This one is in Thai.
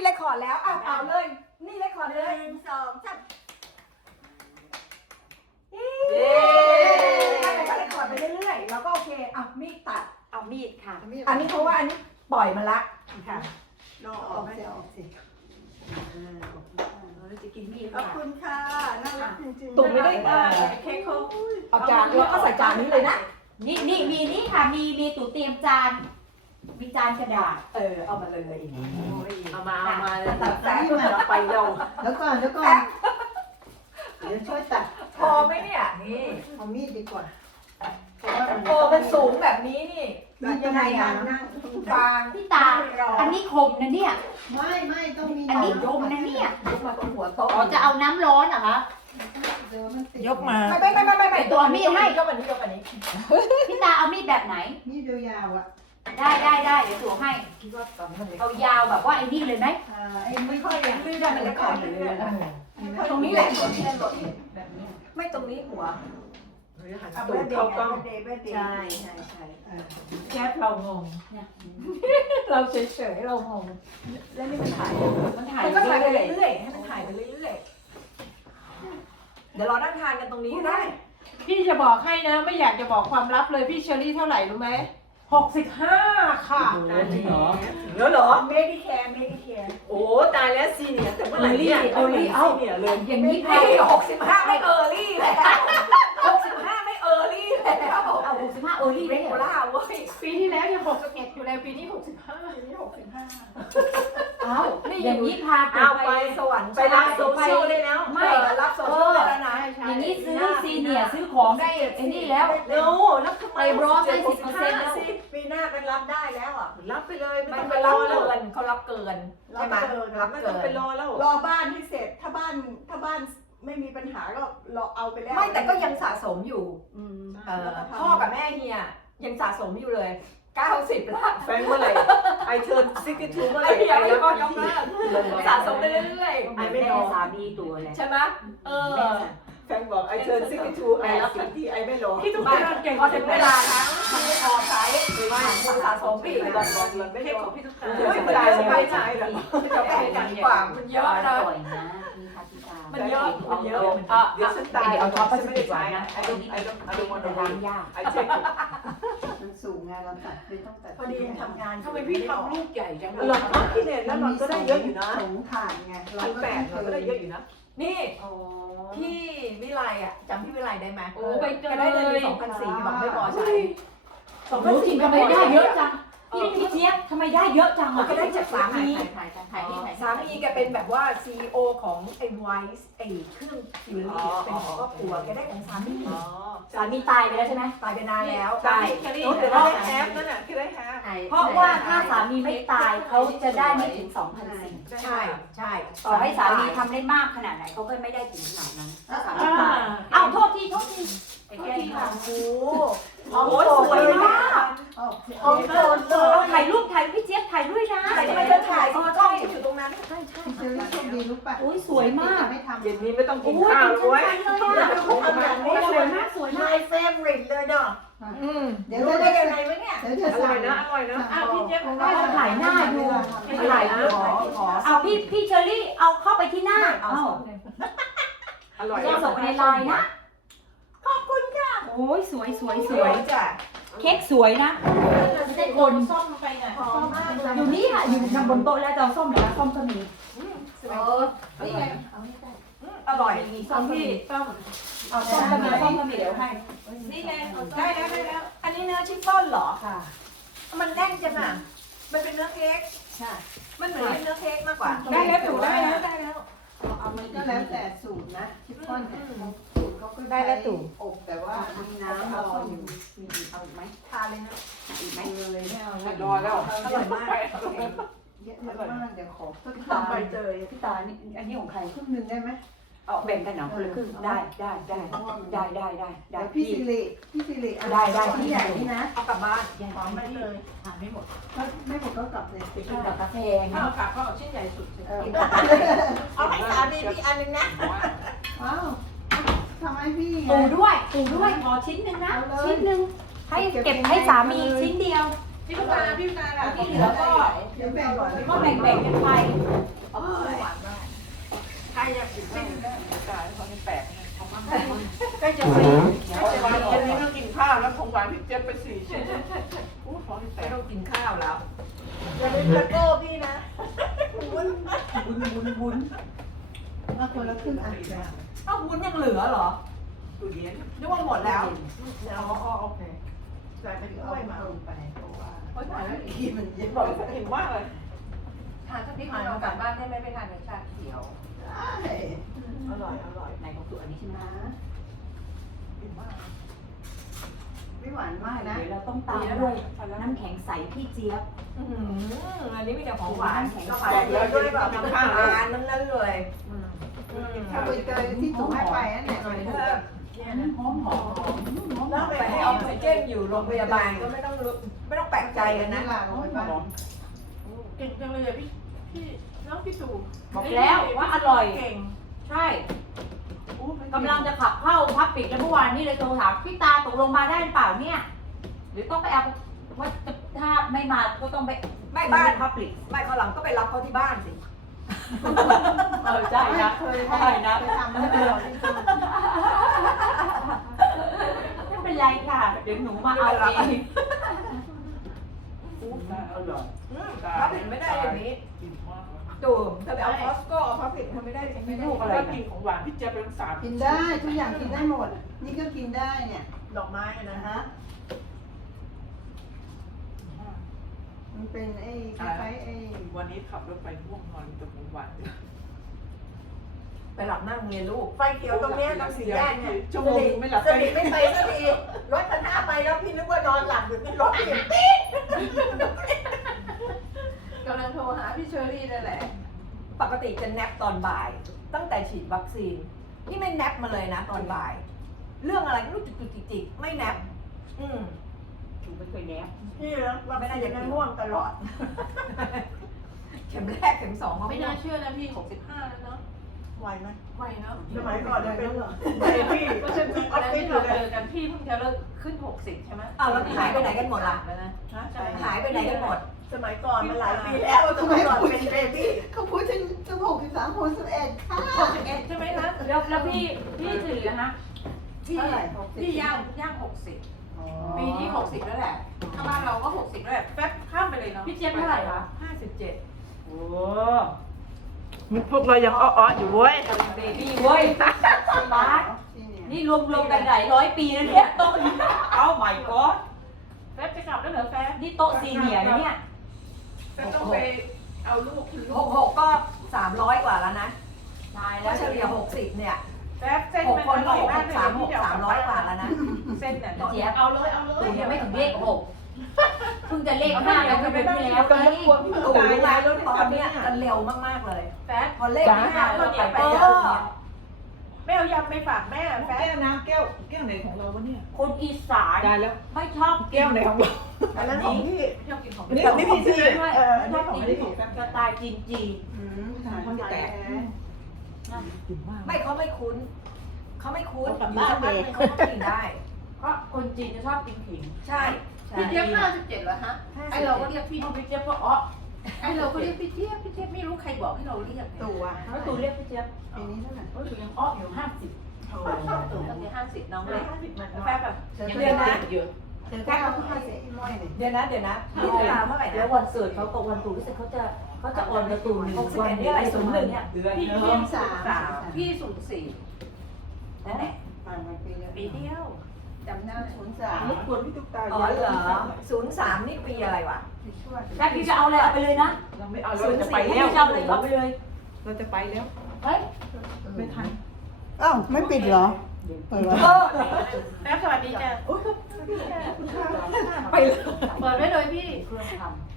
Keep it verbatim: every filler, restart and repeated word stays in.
เลคคอร์ดแล้วอ่ะเอาเลยนี่เลคคอร์ดหเลยนึ่งสองสามเย้ถ้าเกิดเลคคอร์ดไปเรื่อยๆแล้วก็โอเคอ่ะมีดตัดเอามีดค่ะอันนี้เพราะว่าอันนี้ปล่อยมันละค่ะลองออกสิออกสิเราจะกินมีดขอบคุณค่ะน่ารักจริงๆตุ่มไม่ได้เอเค้กเขาเอาจานแล้วก็ใส่จานนี้เลยนะนี่นี่มีนี่ค่ะ มีมีตู่เตรียมจาน มีจานกระดาษเออเอามาเลยเอามาเอามาเลยตัดแต่เพื่อไปเร็วแล้วก่อนแล้วก่อนเดี๋ยวช่วยตัดพอไหมเนี่ยนี่เอามีดดีกว่าโอ้มันสูงแบบนี้นี่มีดยังไงอ่ะนั่งฟางพี่ตา อันนี้คมนะเนี่ยไม่ไม่ต้องมีอันนี้คมนะเนี่ยยกมาตรงหัวโต๊ะอ๋อจะเอาน้ำร้อนเหรอคะเดี๋ยวมันติดยกมาไม่ไม่ไม่ไม่ไม่ไม่ตัวมีดให้ยกอันนี้ยกอันนี้พี่ตาเอามีดแบบไหนมีดยาวๆอ่ะได้ได้ได้เดี๋ยวตัวให้คิดว่าตอนนี้มันเล็กเอายาวแบบว่าไอ้นี่เลยไหมอ่าไอ้ไม่ค่อยอย่างลื่นได้มันเล็กก่อนเลยตรงนี้แหละตรงนี้แหละแบบนี้ไม่ตรงนี้หัวตูดเขาก็ใช่ใช่ใช่แค่เรางง เราเฉยๆเรางงแล้วนี่มันถ่ายมันถ่ายมันก็ถ่ายไปเรื่อยเรื่อยๆให้มันถ่ายไปเรื่อยๆเดี๋ยวเรานั่งทานกันตรงนี้ก็ได้พี่จะบอกให้นะ ไม่อยากจะบอกความลับเลยพี่เชอรี่เท่าไหร่รู้ไหมหกสิบห้าค่ะจริงเหรอแล้วเหรอเมดิแคร์เมดิแคร์โอ้ตายแล้วซีเนียร์แต่เมื่อไหร่เนี่ยเออรี่เอ้าซีเนียร์เลยอย่างนี้พอไม่หกสิบห้าไม่เออร์ลี่แล้วหกสิบห้าไม่เออร์ลี่แล้วเอาหกสิบห้าเออรี่เรได้โคเหรอล่าเว้ยปีที่แล้วยังหกสิบเอ็ดอยู่เลยปีนี้หกสิบห้าทีนี้หกสิบห้าเอ้าอย่างนี้พาเอาไปสวรรค์ไปรับโซเชียลได้แล้วไม่รับโซเชียลแล้วนะอย่างนี้ซื้อซีเนียร์ซื้อของได้ไอ้นี่แล้วโน้รับทำไมไปบรอสได้หกสิบห้าสิบเปอร์เซ็นต์แล้วสิปีหน้าเป็นรับได้แล้วอ่ะรับไปเลยไม่มันต้องเขาไปรรับอแล้วเกินเขารับเกินใช่ไหมรับไม่เกิต้องนไปรอแล้วรอบ้านให้เสร็จถ้าบ้านถ้าบ้านไม่มีปัญหาก็รอเอาไปแล้วไม่แต่ก็ยังสะสมอยู่อืมเออพ่อกับแม่เฮียยังสะสมอยู่เลยเก้าสิบละแฟนเมื่อไหร่ไอเทิร์นซิกทูเมื่อไหร่เฮียไปแล้แล้ว วก็ก็ยกเลิกสะสมไปเรื่อยไอ้แม่สามีตัวเลยๆใช่ไหมเออแฟนบอกไอเทิร์นซิกทูไอรับทันทีไอไม่รอพี่ตุ๊กไม่ตาเก่งพอถึงเวลานะมันไม่พอใช้หรือว่าสะสมอีกไม่รอมันไม่เค้กรขอองพี่ตุ๊กตาโอ้ยมันเยอะไปไหนเหรอจะไปไหนดีกว่ามันเยอะนะปล่อยนะมีคาติกามันเยอะมันเยอะอ่ะเดี๋ยวฉันตายเดี๋ยวเอาท็อปไปสกิดไว้นะไอต้องไอต้องไอต้องวันจะละล้างยากไอเช็คมันสูงไงเราตัดไม่ต้องตัดพอดีทำงานทำไมพี่ทำลูกใหญ่จังเลหลอย ดมากที่เนี่ยแล้วหลอดก็ได้เยอะอยู่นะสงถ่านไงพันแปดเราก็ได้เยอะอยู่นะนี่อ๋อพี่วิไลอ่ะจำพี่วิไลได้ไหมโอ้ใบเตก็ยได้เดือนละสองพันสี่บอกไม่พอใช้สองพันสี่ทำไมได้เยอะจังพี่พี่เจี๊ยบทำไมได้เยอะจังมันอ่ะก็ได้จากสามีถ่ายถ่ายถ่ายถ่ายสามีแกเป็นแบบว่า ซี อี โอ ของไอ้ไวส์ไอ้เครื่องจิวเวลรี่เป็นของครอบครัวแกได้ของสามีอ๋อสามีตายไปแล้วใช่ไหมตายไปนานแล้วใช่โอ้แต่เราได้แอปนั่นน่ะที่ได้แอปเพราะว่าถ้าสามีไม่ตายเขาจะได้ไม่ถึงสองพันสี่ใช่ใช่ต่อให้สามีทำได้มากขนาดไหนเขาก็ไม่ได้ถึงขนาดนั้นถ้าสามีอ่าตายอ้าวโทษทีโทษทีไอ้แก้ค่ะโอ้โอ้โหสวยมากอ๋อโอ้โหถ่ายรูปถ่ายพี่เจี๊ยบถ่ายด้วยนะแต่ทำไมเธอถ่ายกล้องอยู่ตรงนั้นใช่ใช่เชอรี่โชคดีรู้ป่ะโอ้ยสวยมากไม่ทำเย็นนี้ไม่ต้องกิโอ้นยข้าวเป็นด้วยชั้นๆเลยอ่ะเขาทำแบบนี้สวยมากสวยมาก My favorite เลยเนาะอืมเดี๋ยวรู้จะได้ได้ยังไงวะเนี่ยเดี๋ยวจะอร่สั่อยงนะอร่อยนะอ้าวพี่เจี๊ยบได้เราถ่ายหน้าดูถ่ายนะขอเอาพี่พี่เชอรี่เอาเข้าไปที่หน้าเอาเอาอร่อยเราส่งไปในไลน์นะขอบคุณค่ะโอ้ยสวยสวยสสววย ยจ้ะเค้กสวยนะไม่ใช่คนส้มไปไหนหอมมากเลยอยู่นี่ค่ะอยู่ทางบนโต๊ะแล้วจะเอาส้มเหรอส้มก็มีเออนี่ไงอร่อยมีส้มพี่ส้มเอาส้มก็มีส้มก็มีเดี๋ยวให้นี่ไงได้แล้วได้แล้วอันนี้เนื้อชิฟฟ่อนเหรอค่ะมันแน่นจังอ่ะมันเป็นเนื้อเค้กใช่มันเหมือนเนื้อเค้กมากกว่าได้แล้วถูกได้แล้วได้แล้วเอามาก็แล้วแต่สูตรนะชิฟฟ่อนเนี่ยสูตรเขาก็ได้แล้วตู่อบแต่ว่ามีน้ำรออยู่มีเอาอีกไหมทานเลยนะอีกไหมเออเลยไม่เอารอแล้วอร่อยมากเยอะมากเดี๋ยวขอครึ่งตามใบเตยพี่ตานี่อันนี้ของใครครึ่งหนึ่งได้ไหมเอาแบ่งกันเหรอคนละครึ่งได้ได้ได้ได้ได้ได้ได้เดี๋ยวพี่สิริพี่สิริได้ได้พี่ใหญ่นี่นะเอากลับบ้านยังหอมใบเตยทานไม่หมดถ้าไม่หมดก็กลับเลยไปกินกับกาแฟข้านะวขาข้าวชิ้นใหญ่สุดเออเอาให้สามีพี่อันนึงนะว้าวทำให้พี่ไงปูด้วยปูด้วยขอชิ้นหนึ่งนะ ชิ้นหนึ่งให้เก็บให้สามีชิ้นเดียวพี่ตุ๊กตาพี่ตุ๊กตาล่ะที่เหลือก็เดี๋ยวแบ่งก่อนก็แบ่งๆกันไปจะสี่เมื่อวานเย็นนี้ก็กินข้าวแล้วของหวานพี่เจี๊ยบไปสี่ชิ้นโอ้ท้องแตไม่กต้องกินข้าวแล้วอย่าลืมตะโก้พี่นะวุ้นบุญบุญบุญมาคนละครึ่งอันเอ้าวุ้นยังเหลือเหรอตู้เย็นนึกว่าหมดแล้วอ๋อโอเคใส่เป็นกล้วยมาลงไปเพราะว่าโอ๊ยตายแล้วที่มันเย็นบอกเห็นว่าเลยทานสักนิดนึงเรากลับบ้านได้ไหมไปทานในชาเขียวอร่อยอร่อยไหนของสุอันนี้ใช่ไหมกินมากไม่หวานมากนะเดี๋ยวเราต้องตามด้วยน้ำแข็งใสพี่เจี๊ยบอื้อหืออันนี้มีแต่ของหวานแข็งก็ใสไปเยอะด้วยแบบน้ำตาลนั่นนั่นเลยอืมถ้าไปเจอที่ถุงให้ไปนั่นแหละหน่อยเถอะหอมหอมหอมหอมแล้วไปให้ออกซิเจนอยู่โรงพยาบาลก็ไม่ต้องรู้ไม่ต้องแปลกใจกันนะลาลงไปบ้างเก่งจังเลยพี่พี่น้องพี่ตู่บอกแล้วว่าอร่อยเก่งใช่กำลังจะขับเข้าพับปิดแล้วเมื่อวานนี้เลยโทรถามพี่ตาตกลงมาได้หรือเปล่าเนี่ยหรือต้องไปเอาว่าถ้าไม่มาก็ต้องไปไม่บ้านพับปิดไม่เขาวหลังก็ไปรับเขาที่บ้านสิเออใช่นะเคยใช่นะไปทำให้เราที่ตู้ไม่เป็นไรค่ะเดี๋ยวหนูมาเอาเองอู้ตายอร่อยอืมเขาผิดไม่ได้อย่างนี้กินมากเลยตู่เธอไปเอาคอสโก้เอาพับผิดทำไม่ได้ไม่มีได้ลูกอะไรก็นะกินของหวานพี่เจี๊ยบไปทั้งสามกินได้ทุกอย่างกินได้หมด นี่ก็กินได้เนี่ยดอกไม้นะนะฮะฮะมันเป็นไอ้คล้ายๆไอ้วันนี้ขับรถไปม่วงนอนแต่ของหวานไปหลับนั่งเรียนลูกไฟเขียวตรงเนี้ยตรงสี่แยกเนี่ยชั่วโมงนึงไม่หลับสนิทไม่ไปสักทีรถคันหน้าไปแล้วพี่นึกว่านอนหลับอยู่ที่รถพี่ปี๊ดกำลังโทรหาพี่เชอรี่นั่นแหละปกติจะแนปตอนบ่าย ตั้งแต่ฉีดวัคซีนนี่ไม่แนปมาเลยนะตอนบ่าย เรื่องอะไรก็รู้จุกจุกจิกจิกไม่แนปอืมหนูไม่เคยแนบพี่นะว่าไม่ได้จะง่วงตลอดเข็มแรกเข็มสองเขาไม่ไม่น่าได้เชื่อนะพี่หกสิบห้าแล้วเนาะไหวไหมไวเนาะสมัยก่อนเนี่ยเป็นไวพี่ก็ใช่พี่ออฟฟิศเราเจอกันพี่เพิ่งจะเลิกขึ้นหกสิบใช่ไหมอ้าวแล้วหายไปไหนกันหมดล่ะแล้วนะหายไปไหนกันหมดสมัยก่อนมันหลายปีแล้วสมัยก่อนเป็นเบบี้เขาพูดถึงจะหกสิบสามคนสิบเอ็ดค่ะหกสิบเอ็ดใช่ไหมคะแล้วแล้วพี่พี่ถือนะพี่พี่ย่างย่างหกสิบปีนี้หกสิบแล้วแหละถ้าบ้านเราก็หกสิบแล้วแหละแป๊บข้ามไปเลยเนาะพี่เจี๊ยบเท่าไหร่คะห้าสิบเจ็ดโอ้พวกเรายังอ้อๆอยู่เว้ยเบบี้เว้ยบาสนี่รวมรวมๆกันหลายร้อยปีแล้วเนี่ยโต๊ะนี้เอ้า my god แป๊บจะกลับแล้วเหรอแป๊บนี่โต๊ะซีเนียร์นะเนี่ยแป๊บต้องไปเอาลูกคุณลูหกกหกก็สามร้อยกว่าแล้วนะตายแล้แล้ว วเฉลี่ยหกสิบเนี่ยแป๊บเส้นหกมันคนก็อร่อยหกมากสามหกสามร้อยกว่าแล้วนะเส้นเนี่ยเจี๊ยบเอาเลยเอาเลยตู่ยังไม่ถึงเลขหกเพิ่งจะเลขห้าแล้วเดือนที่แล้วกันนี่ควรพี่ตู่ตู่รู้ไหมแล้วตอนเนี้ยจะเร็วมากๆเลยแป๊บพอเลขที่ห้าก็เดี๋ยวไปเอเยออะแม่เอายำไปฝากแม่แป๊บแก้วน้ำแก้วแก้วไหนของเราวะเนี่ยคนอีสานได้แล้วไม่ชอบแก้วไหนของเราอันนั้นของพี่ชอบกินของอันนี้แบของบพี่นี้พีซีด้วยเออไม่ชอบอักินนนี้ของกันสไตล์จีนจีนอืมทางคนจะแตกกินมากไม่เขาไม่คุ้น เขาไม่คุ้นเอากลับอยู่บ้านสักพักเลยนึงเขาก็กินได้เพราะคนจีนจะชอบกินขิงใช่ใช่พี่เจี๊ยบห้าสิบเจ็ดเหรอฮะไอเราก็เรียกพี่พี่พี่เจี๊ยบก็อ๋อไอเราก็เรียกพี่เจี๊ยบพี่เจี๊ยบไม่รู้ใครบอกให้เราเรียกตู่อ่ะแล้วตู่เรียกพี่เจี๊ยบปีนี้เท่าไหร่ก็ตู่ยังอ้ออยู่ห้าสิบตู่ตั้งแต่ห้าสิบน้องเล็กห้าสิบมันแป๊บแบบยังเรียนเด็กอยู่เจอแก้วที่ห้าสิบม้อยเลยเดี๋ยวนะเดี๋ยวนะนี่เวลาเมื่อไหร่แล้นะววันเกิดเขากับวันตู่รู้สึกเขาจะเขาจะออนการ์ตูนหนึ่งวันนี้อะไรศูนย์หนึ่งเนี่ยเดือนพี่เนเจี๊ยอะบสามสามพี่ศูนย์สี่นั่นแหละผ่านมาปีเดียวปีเดียวจำได้ศูนย์สามรบกวนพี่ตุ๊กตาอ๋อเหรอศูนย์สามนี่ปีอะไรวะช่วยถ้าพี่จะเอาอะไรเอาไปเลยนะเราไม่เอาศูเรานย์จะสี่ไปพี่แล้วจะเอาอะไรเอาไปเลยเราจะไปแล้วเฮ้ยไม่ทันอ้าวไม่ปิดเหรอเปิดเออแป๊บสวัสดีจ้ะโอ้ยไปเลยเปิดไว้เลยพี่เครื่องทำ